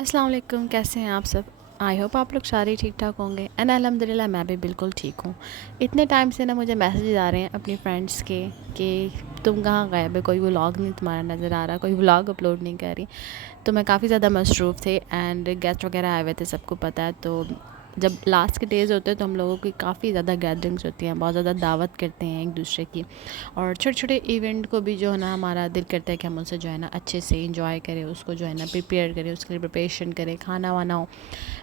अस्सलाम वालेकुम, कैसे हैं आप सब। आई होप आप लोग सारे ठीक ठाक होंगे एंड अल्हम्दुलिल्लाह मैं भी बिल्कुल ठीक हूँ। इतने टाइम से ना मुझे मैसेजेस आ रहे हैं अपनी फ्रेंड्स के कि तुम कहाँ गायब है, कोई व्लॉग नहीं तुम्हारा नज़र आ रहा, कोई व्लॉग अपलोड नहीं कर रही। तो मैं काफ़ी ज़्यादा मसरूफ़ थे एंड गेस्ट वगैरह आए हुए थे, सबको पता है। तो जब लास्ट के डेज़ होते हैं तो हम लोगों की काफ़ी ज़्यादा गैदरिंग्स होती हैं, बहुत ज़्यादा दावत करते हैं एक दूसरे की। और छोटे छोटे इवेंट को भी जो है ना हमारा दिल करता है कि हम उनसे जो है ना अच्छे से इंजॉय करें, उसको जो है ना प्रिपेयर करें, उसके लिए प्रिपरेशन करें, खाना वाना हो।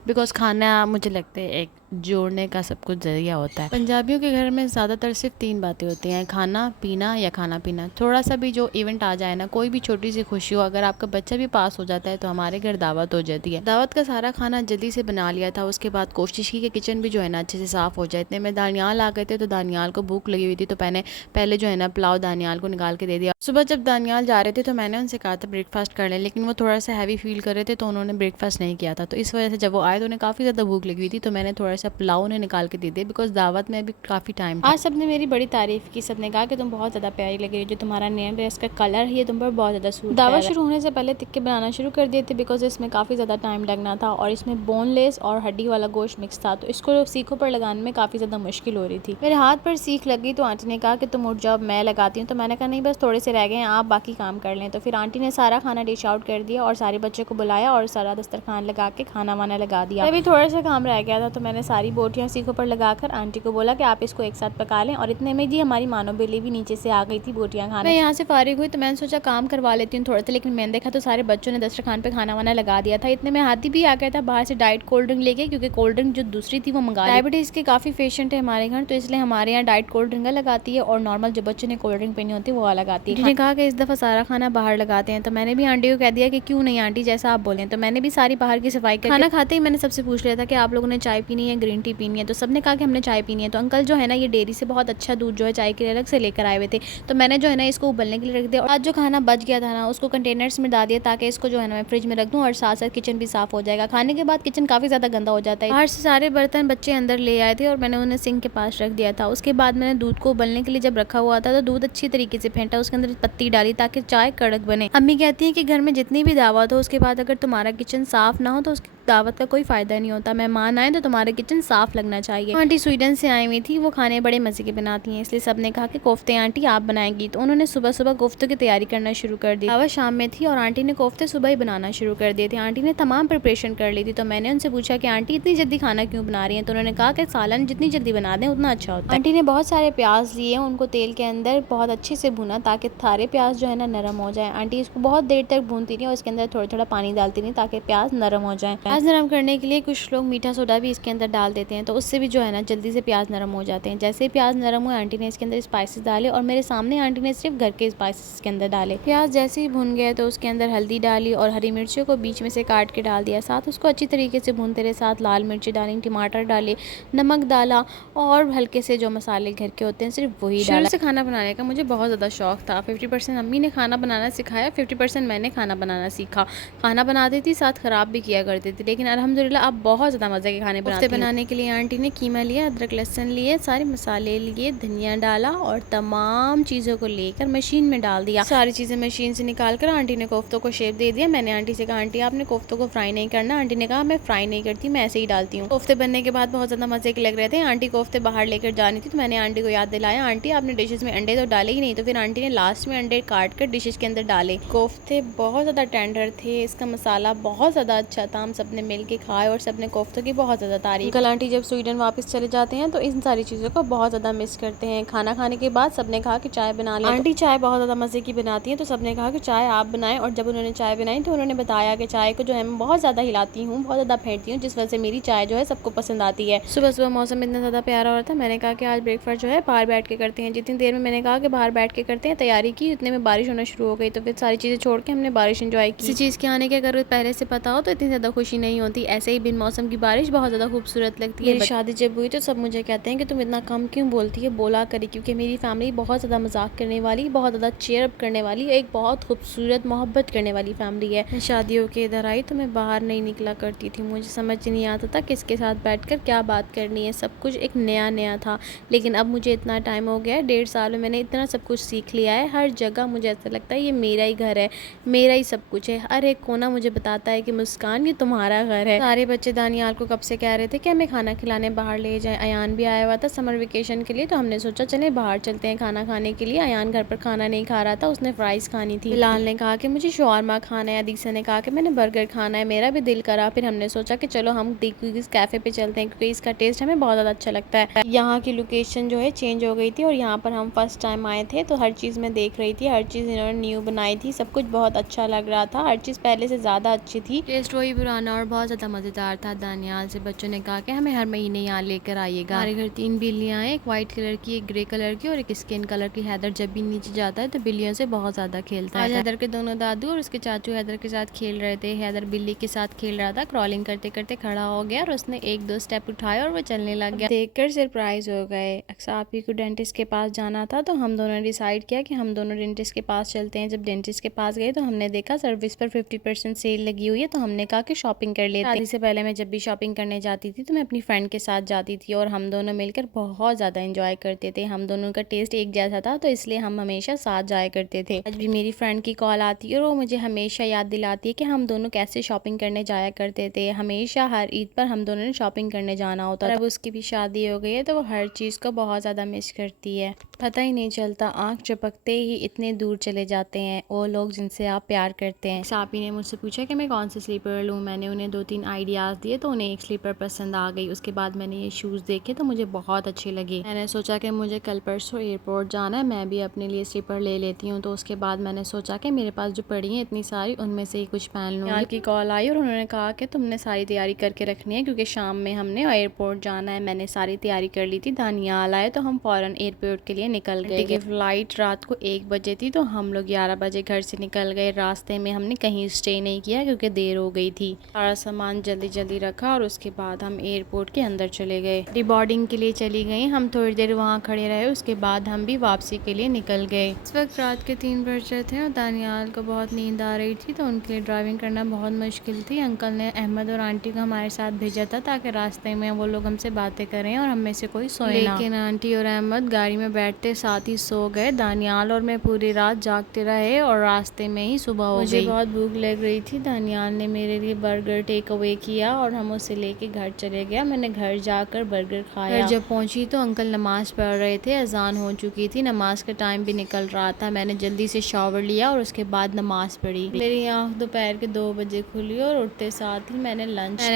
बिकॉज़ खाना मुझे लगता है एक जोड़ने का सब कुछ ज़रिया होता है। पंजाबियों के घर में ज़्यादातर सिर्फ 3 बातें होती हैं, खाना पीना या खाना पीना। थोड़ा सा भी जो इवेंट आ जाए ना, कोई भी छोटी सी खुशी हो, अगर आपका बच्चा भी पास हो जाता है तो हमारे घर दावत हो जाती है। दावत का सारा खाना जल्दी से बना लिया था, उसके बाद कोशिश की कि किचन भी जो है ना अच्छे से साफ़ हो जाए। इतने में दानियाल आ गए थे, तो दानियाल को भूख लगी हुई थी, तो मैंने पहले जो है ना पुलाव दानियाल को निकाल के दे दिया। सुबह जब दानियाल जा रहे थे तो मैंने उनसे कहा था ब्रेकफास्ट कर लें, लेकिन वो थोड़ा सा हैवी फील कर रहे थे, तो उन्होंने ब्रेकफास्ट नहीं किया था। तो इस वजह से जब वो आए तो उन्हें काफ़ी ज़्यादा भूख लगी हुई थी, तो मैंने थोड़ा सा पुलाव उन्हें निकाल के दे दिया, बिकॉज दावत में भी काफ़ी टाइम था। आज सबने मेरी बड़ी तारीफ़ की, सबने कहा कि तुम बहुत ज़्यादा प्यारी लग रही हो, जो तुम्हारा नया ड्रेस का कलर है ये तुम पर बहुत ज़्यादा सूट। दावत शुरू होने से पहले टिक्के बनाना शुरू कर दिए थे, बिकॉज इसमें काफ़ी ज़्यादा टाइम लगना था और इसमें बोनलेस और हड्डी वाला गोश्त मिक्स था, तो इसको सीखों पर लगाने में काफ़ी ज़्यादा मुश्किल हो रही थी। मेरे हाथ पर सीख लगी तो आंटी ने कहा कि तुम उठ जाओ, मैं लगाती हूँ। तो मैंने कहा नहीं, बस थोड़े से रह गए हैं, आप बाकी काम कर लें। तो फिर आंटी ने सारा खाना डिश आउट कर दिया और सारे बच्चों को बुलाया और सारा दस्तरखान लगा के खाना वाना लगा दिया। अभी थोड़ा सा काम रह गया था, तो मैंने सारी बोटियाँ सीखों पर लगाकर आंटी को बोला कि आप इसको एक साथ पका लें। और इतने में जी हमारी मानो बिल्ली भी नीचे से आ गई थी बोटियाँ खाने। मैं यहाँ से फारिग हुई तो मैंने सोचा काम करवा लेती हूँ थोड़ा सा, लेकिन मैंने देखा तो सारे बच्चों ने दस्तरखान पे खाना वाना लगा दिया था। इतने में हाथी भी आ गया था बाहर से डाइट कोल्ड ड्रिंक लेके, क्योंकि कोल्ड ड्रिंक जो दूसरी थी वो मंगा ली। डायबिटीज़ के काफ़ी पेशेंट है हमारे घर, तो इसलिए हमारे यहाँ डाइट कोल्ड ड्रिंक लगाती है और नॉर्मल जो बच्चों ने कोल्ड ड्रिंक पीनी होती है वो अलग आती है। कहा कि इस दफ़ा सारा खाना बाहर लगाते हैं, तो मैंने भी आंटी को कह दिया कि क्यों नहीं आंटी, जैसा आप बोलें। तो मैंने भी सारी बाहर की सफाई कर, खाना खाते ही मैंने सबसे पूछ लिया था कि आप लोगों ने चाय पीनी है, ग्रीन टी पीनी है। तो सबने कहा कि हमने चाय पीनी है। तो अंकल जो है ना ये डेयरी से बहुत अच्छा दूध जो है चाय के लिए अलग से लेकर आए हुए थे, तो मैंने जो है ना इसको उबलने के लिए रख दिया। और आज जो खाना बच गया था ना उसको कंटेनर्स में डाल दिया, ताकि इसको जो है ना मैं फ्रिज में रख दूँ और साथ साथ किचन भी साफ़ हो जाएगा। खाने के बाद किचन काफ़ी ज़्यादा गंदा हो जाता है। बाहर से सारे बर्तन बच्चे अंदर ले आए थे और मैंने उन्हें सिंक के पास रख दिया था। उसके बाद मैंने दूध को उबलने के लिए जब रखा हुआ था तो दूध अच्छी तरीके से फेंटा, उसके अंदर पत्ती डाली ताकि चाय कड़क बने। अम्मी कहती हैं कि घर में जितनी भी दावत हो उसके बाद अगर तुम्हारा किचन साफ़ ना हो तो उसकी दावत का कोई फ़ायदा नहीं होता। मेहमान आए तो तुम्हारा किचन साफ़ लगना चाहिए। आंटी स्वीडन से आई हुई थी, वो खाने बड़े मज़े के बनाती हैं, इसलिए सब ने कहा कि कोफ्ते आंटी आप बनाएंगी। तो उन्होंने सुबह सुबह कोफ्तों की तैयारी करना शुरू कर दी। दावत शाम में थी और आंटी ने कोफ्ते सुबह ही बनाना शुरू कर दिए थे। आंटी ने तमाम प्रिपरेशन कर ली थी। तो मैंने उनसे पूछा कि आंटी इतनी जल्दी खाना क्यों बना रही हैं। तो उन्होंने कहा कि सालन जितनी जल्दी बना दें उतना अच्छा होता है। आंटी ने बहुत सारे प्याज लिए, उनको तेल के अंदर बहुत अच्छे से भुना ताकि सारे प्याज जो है ना नरम हो जाए। आंटी इसको बहुत देर तक भूनती रही और इसके अंदर थोड़ा थोड़ा पानी डालती रही ताकि प्याज नरम हो जाए। प्याज नरम करने के लिए कुछ लोग मीठा सोडा भी इसके अंदर डाल देते हैं, तो उससे भी जो है ना जल्दी से प्याज नरम हो जाते हैं। जैसे ही प्याज नरम हुए आंटी ने इसके अंदर स्पाइसेस डाले और मेरे सामने आंटी ने सिर्फ घर के स्पाइसेस के अंदर डाले। प्याज जैसे ही भुन गए तो उसके अंदर हल्दी डाली और हरी मिर्चों को बीच में से काट के डाल दिया, साथ उसको अच्छी तरीके से भूनते रहे। साथ लाल मिर्ची डाली, टमाटर डाले, नमक डाला और हल्के से जो मसाले घर के होते हैं सिर्फ वही डाला। शुरू से खाना बनाने का मुझे बहुत ज़्यादा शौक था। 50% अम्मी ने खाना बनाना सिखाया, 50% मैंने खाना बनाना सीखा। खाना बनाती थी साथ ख़राब भी किया करती थी, लेकिन अल्हम्दुलिल्लाह अब बहुत ज़्यादा मज़े के खाने बनाने के लिए आंटी ने कीमा लिया, अदरक लहसुन लिए, सारे मसाले लिए, धनिया डाला और तमाम चीज़ों को लेकर मशीन में डाल दिया। सारी चीज़ें मशीन से निकाल कर आंटी ने कोफ्तों को शेप दे दिया। मैंने आंटी से कहा आंटी आपने कोफ्तों को फ्राई नहीं करना। आंटी ने कहा मैं फ्राई नहीं करती, मैं ऐसे ही डालती हूँ। कोफ्ते बनने के बाद बहुत ज़्यादा मज़े के लग रहे थे। आंटी कोफ्ते बाहर लेकर जानी थी, तो मैंने आंटी को याद दिलाया आंटी आपने डिशेज़ में अंडे तो डाले ही नहीं। तो फिर आंटी ने लास्ट में अंडे काट कर डिशेज़ के अंदर डाले। कोफ्ते बहुत ज़्यादा टेंडर थे, इसका मसाला बहुत ज़्यादा अच्छा था। हम सब ने मिल के खाए और सब ने कोफ्तों की बहुत ज़्यादा तारीफ। कल आंटी जब स्वीडन वापस चले जाते हैं तो इन सारी चीज़ों को बहुत ज़्यादा मिस करते हैं। खाना खाने के बाद सबने कहा कि चाय बना लें। आंटी चाय बहुत ज़्यादा मज़े की बनाती हैं, तो सबने कहा कि चाय आप बनाएं। और जब उन्होंने चाय बनाई तो उन्होंने बताया कि चाय को जो है मैं बहुत ज़्यादा हिलाती हूँ, बहुत ज़्यादा फेंटती हूँ, जिस वजह से मेरी चाय जो है सबको पसंद आती है। सुबह सुबह मौसम इतना ज़्यादा प्यारा हो रहा था, मैंने कहा कि आज ब्रेकफास्ट जो है बाहर बैठ के करते हैं। जितनी देर में मैंने कहा कि बाहर बैठ के करते हैं तैयारी की, उतने में बारिश होना शुरू हो गई। तो फिर सारी चीज़ें छोड़ के हमने बारिश इंजॉय की। किसी चीज़ के आने की अगर पहले से पता हो तो इतनी ज़्यादा खुशी नहीं होती। ऐसे ही बिन मौसम की बारिश बहुत ज़्यादा खूबसूरत खूबसूरत लगती है। मेरी शादी जब हुई तो सब मुझे कहते हैं कि तुम इतना कम क्यों बोलती है, बोला करी, क्योंकि मेरी फैमिली बहुत ज़्यादा मजाक करने वाली, बहुत ज़्यादा चेयर अप करने वाली, एक बहुत खूबसूरत मोहब्बत करने वाली फैमिली है। मैं शादियों के इधर आई तो मैं बाहर नहीं निकला करती थी, मुझे समझ नहीं आता था किसके साथ बैठकर क्या बात करनी है, सब कुछ एक नया नया था। लेकिन अब मुझे इतना टाइम हो गया है, 1.5 साल में मैंने इतना सब कुछ सीख लिया है। हर जगह मुझे ऐसा लगता है ये मेरा ही घर है, मेरा ही सब कुछ है। हर एक कोना मुझे बताता है कि मुस्कान ये तुम्हारा घर है। सारे बच्चे दानियाल को कब से कह रहे थे कि हमें खाना खिलाने बाहर ले जाए। अयान भी आया हुआ था समर वेकेशन के लिए, तो हमने सोचा चले बाहर चलते हैं खाना खाने के लिए। अयान घर पर खाना नहीं खा रहा था, उसने फ्राइज़ खानी थी। बिलाल ने कहा कि मुझे शॉर्मा खाना है, अदीसा ने कहा कि मैंने बर्गर खाना है, मेरा भी दिल करा। फिर हमने सोचा कि चलो हम इस कैफ़े पे चलते हैं, क्योंकि इसका टेस्ट हमें बहुत ज़्यादा अच्छा लगता है। यहाँ की लोकेशन जो है चेंज हो गई थी और यहाँ पर हम फर्स्ट टाइम आए थे, तो हर चीज़ मैं देख रही थी, हर चीज़ इन्होंने न्यू बनाई थी, सब कुछ बहुत अच्छा लग रहा था, हर चीज़ पहले से ज़्यादा अच्छी थी। टेस्ट वही पुराना और बहुत ज़्यादा मज़ेदार था। दानियाल से बच्चों ने कहा कि हमें हर महीने यहाँ लेकर आइएगा। हमारे घर 3 बिल्लियाँ हैं, एक वाइट कलर की, एक ग्रे कलर की और एक स्किन कलर की। हैदर जब भी नीचे जाता है तो बिल्लियों से बहुत ज़्यादा खेलता है। हैदर के दोनों दादू और उसके चाचू हैदर के साथ खेल रहे थे। हैदर बिल्ली के साथ खेल रहा था, क्रॉलिंग करते करते खड़ा हो गया और उसने 1-2 स्टेप उठाए और वो चलने लग गया। देखकर सरप्राइज हो गए। साफी को डेंटिस्ट के पास जाना था, तो हम दोनों ने डिसाइड किया कि हम दोनों डेंटिस्ट के पास चलते हैं। जब डेंटिस्ट के पास गए तो हमने देखा सर्विस पर 50% सेल लगी हुई है, तो हमने कहा कि शॉपिंग कर लेते हैं। शादी से पहले मैं जब भी शॉपिंग करने जाती थी तो मैं अपनी फ्रेंड के साथ जाती थी और हम दोनों मिलकर बहुत ज़्यादा एंजॉय करते थे। हम दोनों का टेस्ट एक जैसा था, तो इसलिए हम हमेशा साथ जाया करते थे। आज भी मेरी फ्रेंड की कॉल आती है और वो मुझे हमेशा याद दिलाती है कि हम दोनों कैसे शॉपिंग करने जाया करते थे। हमेशा हर ईद पर हम दोनों ने शॉपिंग करने जाना होता था। अब उसकी भी शादी हो गई है तो वो हर चीज़ को बहुत ज़्यादा मिस करती है। पता ही नहीं चलता, आँख झपकते ही इतने दूर चले जाते हैं वो लोग जिनसे आप प्यार करते हैं। सापी ने मुझसे पूछा कि मैं कौन से स्लीपर लूँ। मैंने उन्हें 2-3 आइडियाज़ दिए तो उन्हें एक स्लीपर पसंद आ गई। उसके बाद मैंने ये शूज़ देखे तो मुझे बहुत अच्छे लगे। मैंने सोचा कि मुझे कल परसों एयरपोर्ट जाना है, मैं भी अपने लिए स्लीपर ले लेती हूँ। तो उसके बाद मैंने सोचा कि मेरे पास जो पड़ी हैं इतनी सारी, उनमें से ही कुछ पहन लूँ। यार की कॉल आई और उन्होंने कहा कि तुमने सारी तैयारी करके रखनी है क्योंकि शाम में हमने एयरपोर्ट जाना है। मैंने सारी तैयारी कर ली थी। दानियाल आए तो हम फ़ौरन एयरपोर्ट के लिए निकल गए। फ्लाइट रात को 1 बजे थी, तो हम लोग 11 बजे घर से निकल गए। रास्ते में हमने कहीं स्टे नहीं किया क्योंकि देर हो गई थी। सारा सामान जल्दी जल्दी रखा और उसके बाद हम एयरपोर्ट के अंदर चले गए। डिबोर्डिंग के लिए चली गई। हम थोड़ी देर वहाँ खड़े रहे, उसके बाद हम भी वापसी के लिए निकल गए। इस वक्त रात के 3 बज रहे थे और दानियाल को बहुत नींद आ रही थी, तो उनके लिए ड्राइविंग करना बहुत मुश्किल थी। अंकल ने अहमद और आंटी को हमारे साथ भेजा था ताकि रास्ते में वो लोग हमसे बातें करें और हम में से कोई सोए ना। लेकिन आंटी और अहमद गाड़ी में बैठते साथ ही सो गए। दानियाल और मैं पूरी रात जागते रहे और रास्ते में ही सुबह हो गई। मुझे बहुत भूख लग रही थी। दानियाल ने मेरे लिए बर्गर टेक अवे किया और हम उसे लेके घर चले गया। मैंने घर जाकर बर्गर खाया। घर जब पहुंची तो अंकल नमाज पढ़ रहे थे, अजान हो चुकी थी, नमाज का टाइम भी निकल रहा था। मैंने जल्दी से शावर लिया और उसके बाद नमाज पढ़ी। मेरी आँख दोपहर के 2 बजे खुली और उठते साथ ही मैंने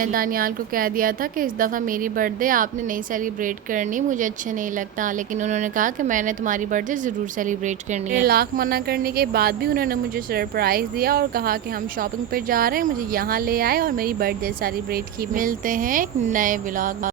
दानियाल को कह दिया था कि इस दफ़ा मेरी बर्थडे आपने नहीं सेलिब्रेट करनी, मुझे अच्छा नहीं लगता। लेकिन उन्होंने कहा कि मैंने तुम्हारी बर्थडे ज़रूर सेलिब्रेट करनी है। लाख मना करने के बाद भी उन्होंने मुझे सरप्राइज़ दिया और कहा कि हम शॉपिंग पर जा रहे हैं, मुझे यहाँ ले आए और मेरी बर्थडे सेलिब्रेट की। मिलते हैं एक नए व्लॉग।